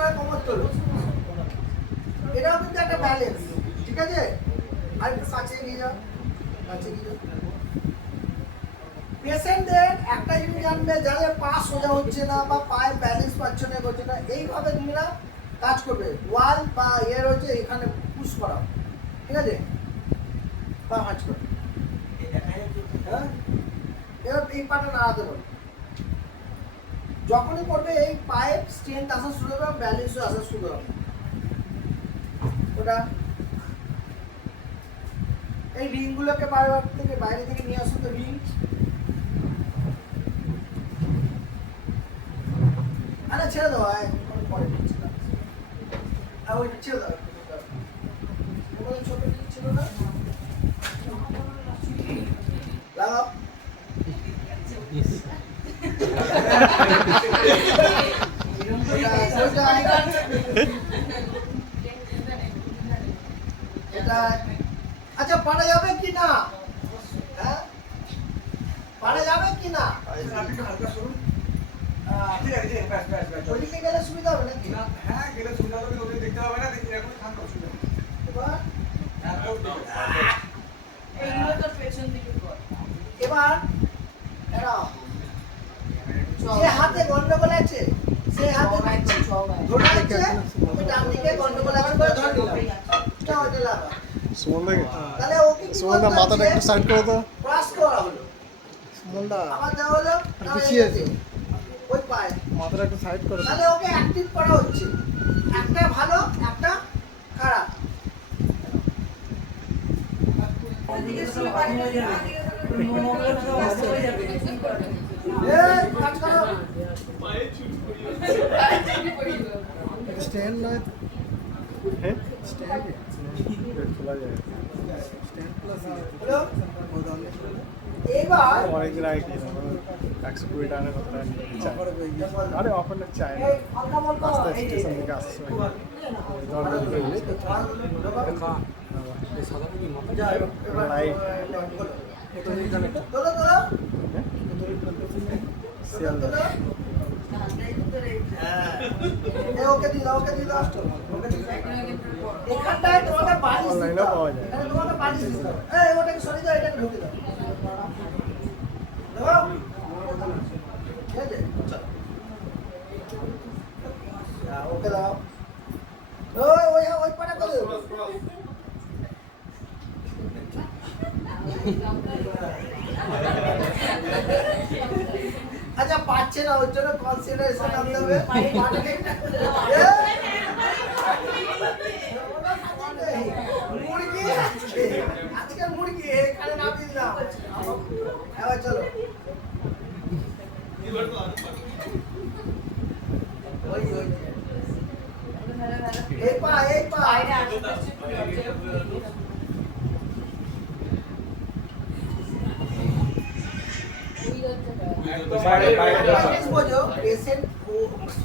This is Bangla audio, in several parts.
করে কোমর তোলো। এটাও কিন্তু একটা ব্যালেন্স, ঠিক আছে? আর একটু কাছে নিয়ে যাও, কাছে নিয়ে যাও। পেশেন্টদের একটা জিনিস জানবে, যাদের পা সোজা হচ্ছে না বা পায়ে ব্যালেন্স পাচ্ছে না, করছে না, এইভাবে তোমরা কাজ করবে। ওয়াল বা এর হচ্ছে এখানে পুশ করা, ঠিক আছে? পা কাজ করবে, হ্যাঁ? এবার এই পাটা নাড়াতে পারবে। যখনই করবে এই পায়ে স্ট্রেন্থ আসা শুরু হবে, ব্যালেন্সও আসা শুরু হবে। ওটা এই রিংগুলোকে বাইরে থেকে নিয়ে আসুন তো, রিং। আরে ছেড়ে দাও, পরে ওই ছেড়ে দাও। ছোট ছিল না, লাগাও। এটা আচ্ছা, পারা যাবে কি না? হ্যাঁ, পারা যাবে কি না? হালকা শুনুন, ঠিক আছে, ওইদিকে গেলে সুবিধা হবে নাকি? হ্যাঁ, গেলে সুবিধা হবে, ওদের দেখতে হবে না, দেখি এখন খান অসুবিধা হবে। এবার পেছন দিকে কর। এবার যে হাতে গন্ডগোল আছে, সে হাতে ধরে আছে, ওই ডান দিকে গন্ডগোল আছে করে ধরে নিলাম। এটা ওইটা লাগা। তাহলে ওকে কি বলতে হবে? মাথাটা একটু সাইড করে দাও। ক্রস করা হলো। সুমনদা আবার দেওয়া হলো, পিছিয়ে আছে। ওই পায়ে মাথাটা একটু সাইড করে দাও। তাহলে ওকে অ্যাক্টিভ করা হচ্ছে। একটা ভালো, একটা খারাপ। এদিকে শুলে পানি হয়ে যাবে। এই কাজ করো। পায়ে ছুট পড়িয়ে। স্ট্যান্ড নয়, হ্যাঁ স্ট্যান্ড খোলা যায়, স্ট্যান্ড প্লাস হলো। এবার অনেকদিন আগে কি 120 টাকা কত টাকা নিয়ে আরে অফার না চাই না, আস্তে স্টেশন থেকে আসছে ওকে দিলাম, ওকে দিলাম। এখানটায় তোমাকে বালিশ দিতে হবে, এখানে তোমাকে বালিশ দিতে হবে। এই ওটাকে সরিয়ে দাও, এটাকে ঢুকে দাও। দাও, ঠিক আছে, চল। ওকে দাও। ওই পাটা করে দাও। আচ্ছা, পাচ্ছে না, ওর জন্য কনসিডারেশন আনতে হবে। মুরগি আজকাল মুরগি এখানে নামিয়ে দিলাম। এবার চলো, এই পা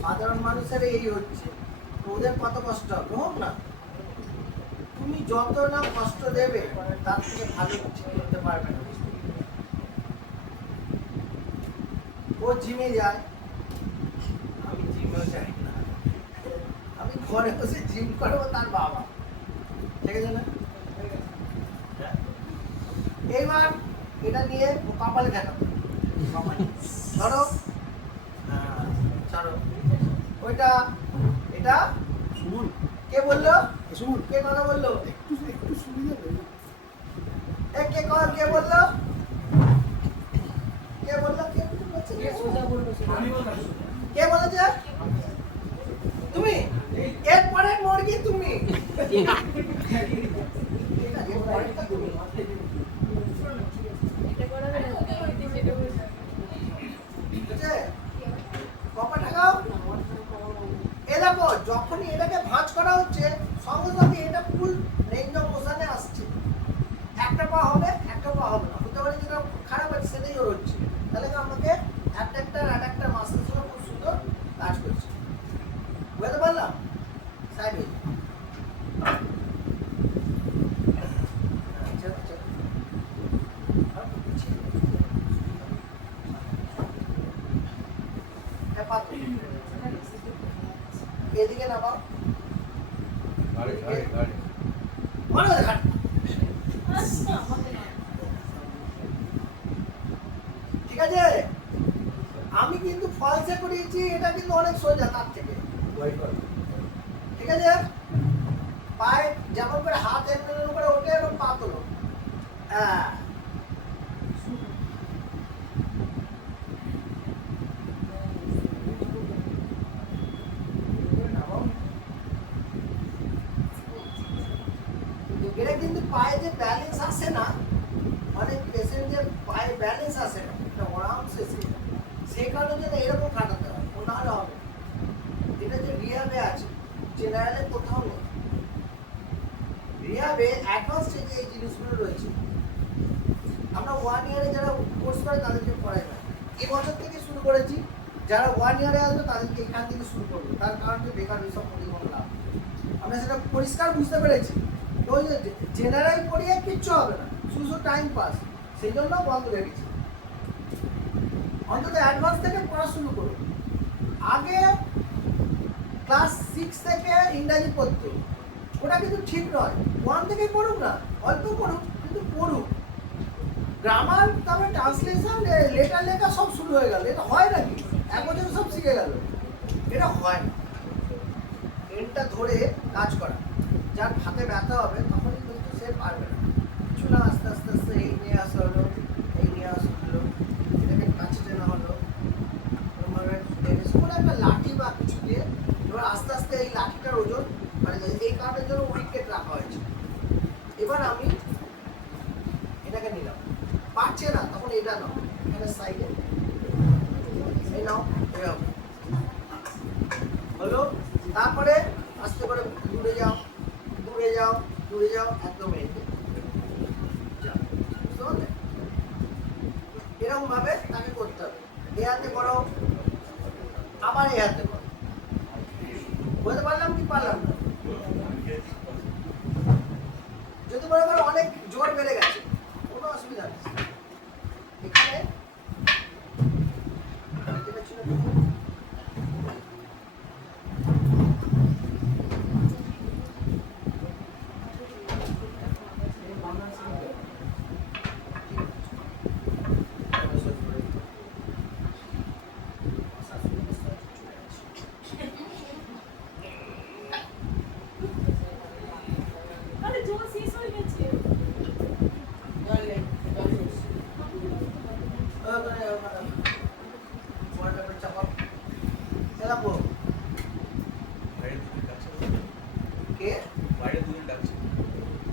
সাধারণ মানুষের এই হচ্ছে, ওদের কত কষ্ট হোক না, তুমি যত না কষ্ট দেবে তার থেকে ভালো কিছু করতে পারবে না। ও জিমে যায়, আমি জিমেও যাই না, আমি ঘরে বসে জিম করবো তার বাবা, ঠিক আছে না? এইবার এটা নিয়ে কপালে দেখাবো, ধরো, ছাড়ো ওইটা, এটা শুনুন। কে বললো? শুনুন, কে কথা বললো? একটু শুনে যাবে। কে বললো? কে বললো? কে বলেছে? তুমি এরপরে মুরগি তুমি। যখনই এটাকে ভাঁজ করা হচ্ছে, সঙ্গে সঙ্গে এটা ফুল রেঞ্জ অফ মোশনে আসছে। একটা পা হবে, একটা পা হবে না, হতে পারে যেটা খারাপ আছে সেটাই ওর হচ্ছে। তাহলে আমাকে একটা মাসের সঙ্গে খুব সুন্দর কাজ করছে, বুঝতে পারলাম? সাইড এদিকে নামাও। গাড়ি বলো ঘাট। ঠিক আছে, আমি কিন্তু ফলসে করিয়েছি, এটা কিন্তু অনেক সোজা তার থেকে। ঠিক আছে, পায়ে যেমন করে হাত এমন করে ওঠে এবং পা তোলো। হ্যাঁ, এটা কিন্তু পায়ে যে ব্যালেন্স আসে না, অনেক পেশেন্টের পায়ে ব্যালেন্স আসে না, এটা আরামসে সেই কারণে যেন এরকম কাটাতে হয়, ও নাহলে হবে না। এটা যে রিহাবে আছে, জেনারেলে কোথাও নেই। রিহাবে অ্যাডভান্স স্টেজে এই জিনিসগুলো রয়েছে। আমরা 1 ইয়ারে যারা কোর্স করে তাদেরকে পড়াই না, এই বছর থেকে শুরু করেছি। যারা 1 ইয়ারে আসবে তাদেরকে এখান থেকে শুরু করবো, তার কারণে বেকার ওইসব পড়িয়ে কোনো লাভ নেই। আমরা সেটা পরিষ্কার বুঝতে পেরেছি। তো ওই যে জেনারেল পড়িয়ে কিচ্ছু হবে না, শুধু টাইম পাস, সেই জন্য বন্ধ রেখেছি। অন্তত অ্যাডভান্স থেকে পড়া শুরু করুন। আগে ক্লাস 6 থেকে ইংরাজি পড়তো, ওটা কিন্তু ঠিক নয়। 1 থেকে পড়ুক না, অল্প পড়ুক কিন্তু পড়ুক। গ্রামার, তারপরে ট্রান্সলেশন, লেটার লেখা সব শুরু হয়ে গেল। এটা হয় নাকি? এক বছর সব শিখে গেল? এটা হয় না। পেনটা ধরে কাজ করা। যার হাতে ব্যথা হবে তখনই কিন্তু সে পারবে না। কিছু না, আস্তে আস্তে আস্তে এই নিয়ে আসা হলো, এই নিয়ে আসা হলো, এটাকে কাছে টানা হলো, কোনো একটা লাঠি বা কিছু দিয়ে এবার আস্তে আস্তে এই লাঠিটার ওজন, মানে এই কারণের জন্য উইকেট রাখা হয়েছে। এবার আমি এটাকে নিলাম, পারছে না তখন এটা নাও, এখানে সাইডে এই নাও, এভাবে হলো। তারপরে আস্তে করে দূরে যাও, দূরে যাও, দূরে যাও, একদম এতে যাও। বুঝতে পারলে? এরকম ভাবে তাকে করতে হবে। এ হাতে করো, আবার এই হাতে করো। বলতে পারলাম কি পারলাম না? যদি মনে করো অনেক জোর বেড়ে গেছে, কোনো অসুবিধা নেই। এখানে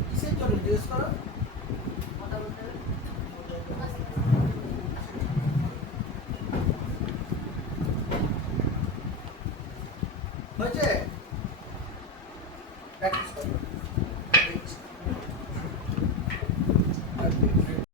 কিসের জন্য জিজ্ঞেস করো? হয়েছে? প্র্যাকটিস করো।